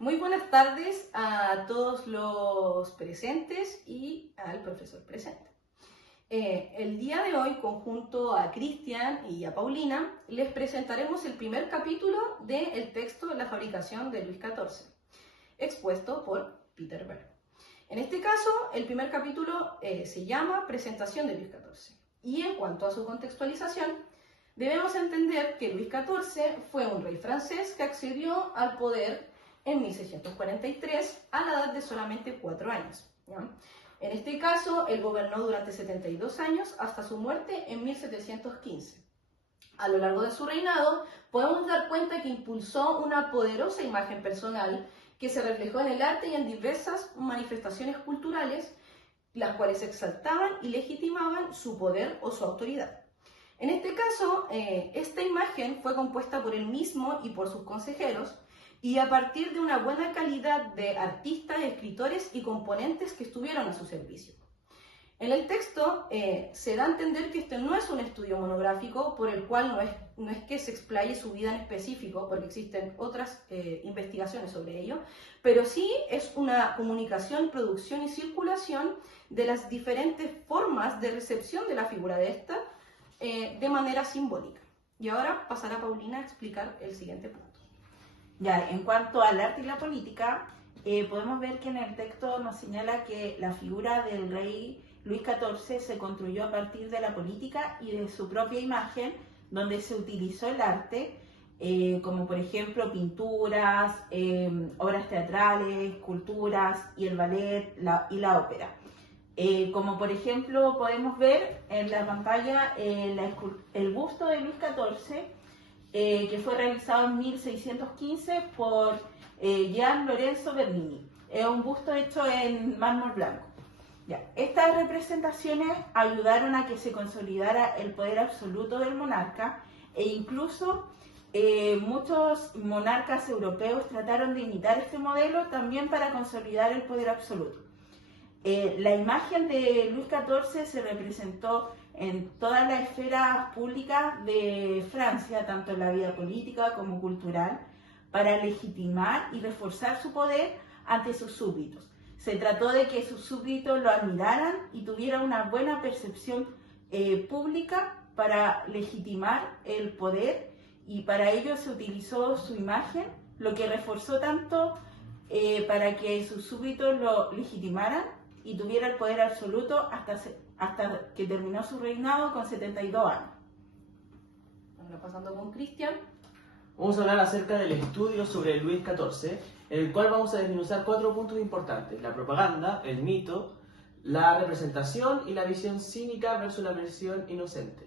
Muy buenas tardes a todos los presentes y al profesor presente. El día de hoy, conjunto a Cristian y a Paulina, les presentaremos el primer capítulo del texto La fabricación de Luis XIV, expuesto por Peter Berg. En este caso, el primer capítulo se llama Presentación de Luis XIV. Y en cuanto a su contextualización, debemos entender que Luis XIV fue un rey francés que accedió al poder en 1643 a la edad de solamente 4 años. ¿Ya? En este caso, él gobernó durante 72 años hasta su muerte en 1715. A lo largo de su reinado, podemos dar cuenta que impulsó una poderosa imagen personal que se reflejó en el arte y en diversas manifestaciones culturales, las cuales exaltaban y legitimaban su poder o su autoridad. En este caso, esta imagen fue compuesta por él mismo y por sus consejeros, y a partir de una buena calidad de artistas, escritores y componentes que estuvieron a su servicio. En el texto se da a entender que este no es un estudio monográfico por el cual no es que se explaye su vida en específico, porque existen otras investigaciones sobre ello, pero sí es una comunicación, producción y circulación de las diferentes formas de recepción de la figura de esta de manera simbólica. Y ahora pasará Paulina a explicar el siguiente punto. Ya, en cuanto al arte y la política, podemos ver que en el texto nos señala que la figura del rey Luis XIV se construyó a partir de la política y de su propia imagen, donde se utilizó el arte, como por ejemplo pinturas, obras teatrales, esculturas y el ballet y la ópera. Como por ejemplo podemos ver en la pantalla el busto de Luis XIV, que fue realizado en 1615 por Gian Lorenzo Bernini. Es un busto hecho en mármol blanco. Ya. Estas representaciones ayudaron a que se consolidara el poder absoluto del monarca e incluso muchos monarcas europeos trataron de imitar este modelo también para consolidar el poder absoluto. La imagen de Luis XIV se representó en todas las esferas públicas de Francia, tanto en la vida política como cultural, para legitimar y reforzar su poder ante sus súbditos. Se trató de que sus súbditos lo admiraran y tuvieran una buena percepción pública para legitimar el poder, y para ello se utilizó su imagen, lo que reforzó tanto para que sus súbditos lo legitimaran y tuviera el poder absoluto hasta que terminó su reinado con 72 años. Ahora pasando con Cristian. Vamos a hablar acerca del estudio sobre Luis XIV, en el cual vamos a desmenuzar 4 puntos importantes: la propaganda, el mito, la representación y la visión cínica versus la versión inocente.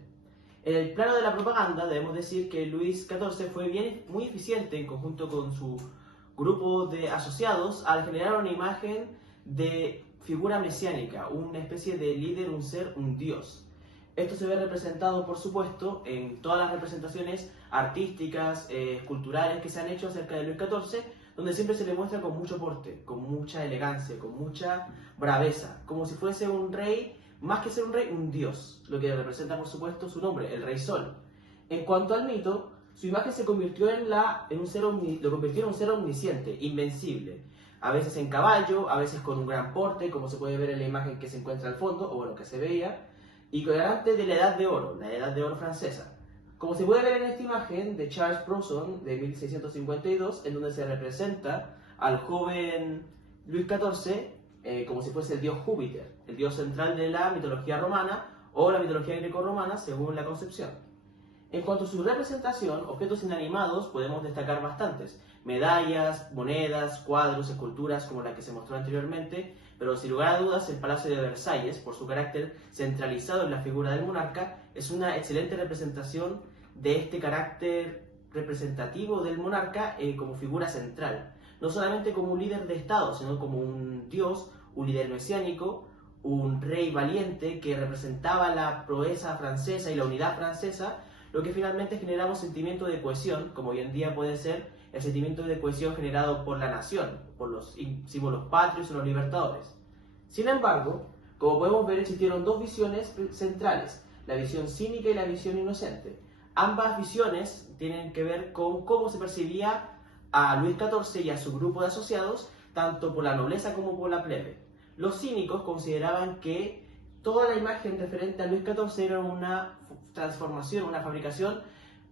En el plano de la propaganda debemos decir que Luis XIV fue muy eficiente en conjunto con su grupo de asociados al generar una imagen de figura mesiánica, una especie de líder, un ser, un dios. Esto se ve representado, por supuesto, en todas las representaciones artísticas, culturales que se han hecho acerca de Luis XIV, donde siempre se le muestra con mucho porte, con mucha elegancia, con mucha braveza, como si fuese un rey, más que ser un rey, un dios, lo que representa, por supuesto, su nombre, el Rey Sol. En cuanto al mito, su imagen se convirtió lo convirtió en un ser omnisciente, invencible, a veces en caballo, a veces con un gran porte, como se puede ver en la imagen que se encuentra al fondo, o bueno, que se veía, y garante de la Edad de Oro, la Edad de Oro francesa. Como se puede ver en esta imagen de Charles Bronson de 1652, en donde se representa al joven Luis XIV como si fuese el dios Júpiter, el dios central de la mitología romana o la mitología greco-romana, según la concepción. En cuanto a su representación, objetos inanimados podemos destacar bastantes: medallas, monedas, cuadros, esculturas como la que se mostró anteriormente, pero sin lugar a dudas el Palacio de Versalles, por su carácter centralizado en la figura del monarca, es una excelente representación de este carácter representativo del monarca como figura central, no solamente como un líder de Estado, sino como un dios, un líder mesiánico, un rey valiente que representaba la proeza francesa y la unidad francesa, lo que finalmente generaba un sentimiento de cohesión, como hoy en día puede ser el sentimiento de cohesión generado por la nación, por los símbolos patrios o los libertadores. Sin embargo, como podemos ver, existieron 2 visiones centrales: la visión cínica y la visión inocente. Ambas visiones tienen que ver con cómo se percibía a Luis XIV y a su grupo de asociados, tanto por la nobleza como por la plebe. Los cínicos consideraban que toda la imagen referente a Luis XIV era una transformación, una fabricación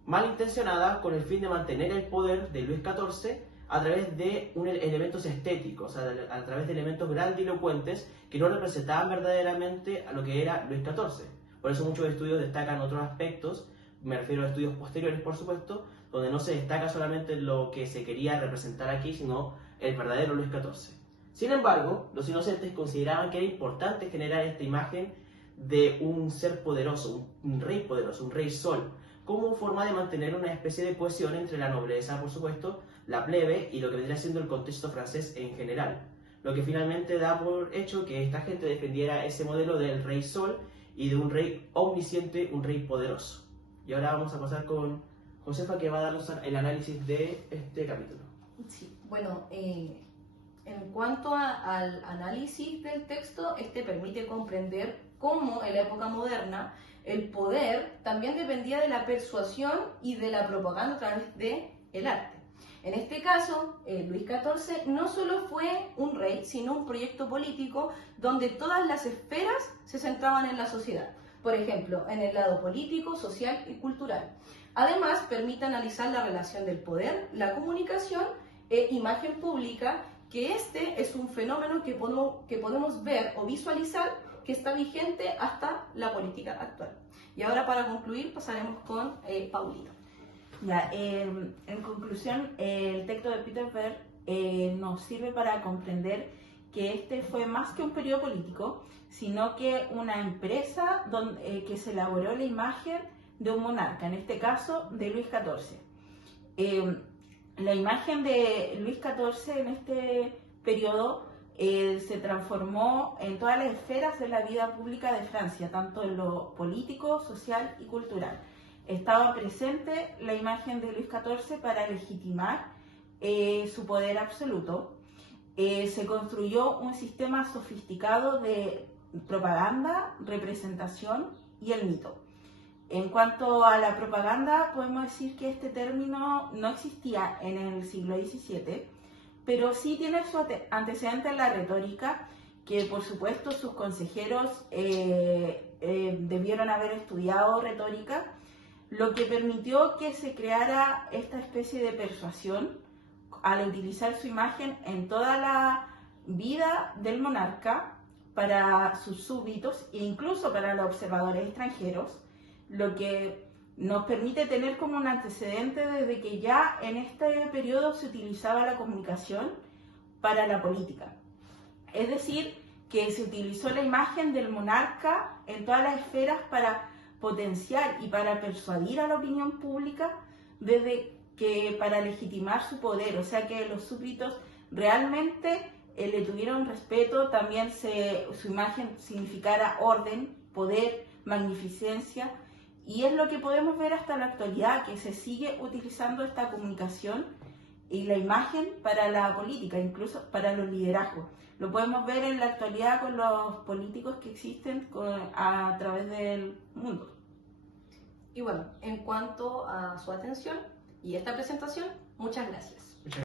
malintencionada con el fin de mantener el poder de Luis XIV a través de elementos estéticos, a través de elementos grandilocuentes que no representaban verdaderamente a lo que era Luis XIV. Por eso muchos estudios destacan otros aspectos, me refiero a estudios posteriores, por supuesto, donde no se destaca solamente lo que se quería representar aquí, sino el verdadero Luis XIV. Sin embargo, los inocentes consideraban que era importante generar esta imagen de un ser poderoso, un rey sol, como forma de mantener una especie de cohesión entre la nobleza, por supuesto, la plebe y lo que vendría siendo el contexto francés en general. Lo que finalmente da por hecho que esta gente defendiera ese modelo del rey sol y de un rey omnisciente, un rey poderoso. Y ahora vamos a pasar con Josefa, que va a darnos el análisis de este capítulo. Sí, bueno, en cuanto al análisis del texto, este permite comprender cómo en la época moderna el poder también dependía de la persuasión y de la propaganda a través del arte. En este caso, Luis XIV no solo fue un rey, sino un proyecto político donde todas las esferas se centraban en la sociedad. Por ejemplo, en el lado político, social y cultural. Además, permite analizar la relación del poder, la comunicación e imagen pública, que este es un fenómeno que podemos ver o visualizar que está vigente hasta la política actual. Y ahora, para concluir, pasaremos con Paulina. Ya, en conclusión, el texto de Peter Berg nos sirve para comprender que este fue más que un periodo político, sino que una empresa que se elaboró la imagen de un monarca, en este caso de Luis XIV. La imagen de Luis XIV en este periodo se transformó en todas las esferas de la vida pública de Francia, tanto en lo político, social y cultural. Estaba presente la imagen de Luis XIV para legitimar su poder absoluto. Se construyó un sistema sofisticado de propaganda, representación y el mito. En cuanto a la propaganda, podemos decir que este término no existía en el siglo XVII, pero sí tiene su antecedente en la retórica, que por supuesto sus consejeros debieron haber estudiado retórica, lo que permitió que se creara esta especie de persuasión al utilizar su imagen en toda la vida del monarca para sus súbditos e incluso para los observadores extranjeros, lo que nos permite tener como un antecedente desde que ya en este periodo se utilizaba la comunicación para la política. Es decir, que se utilizó la imagen del monarca en todas las esferas para potenciar y para persuadir a la opinión pública desde que para legitimar su poder, o sea que los súbditos realmente le tuvieron respeto, también su imagen significara orden, poder, magnificencia, y es lo que podemos ver hasta la actualidad, que se sigue utilizando esta comunicación y la imagen para la política, incluso para los liderazgos. Lo podemos ver en la actualidad con los políticos que existen a través del mundo. Y bueno, en cuanto a su atención y esta presentación, muchas gracias.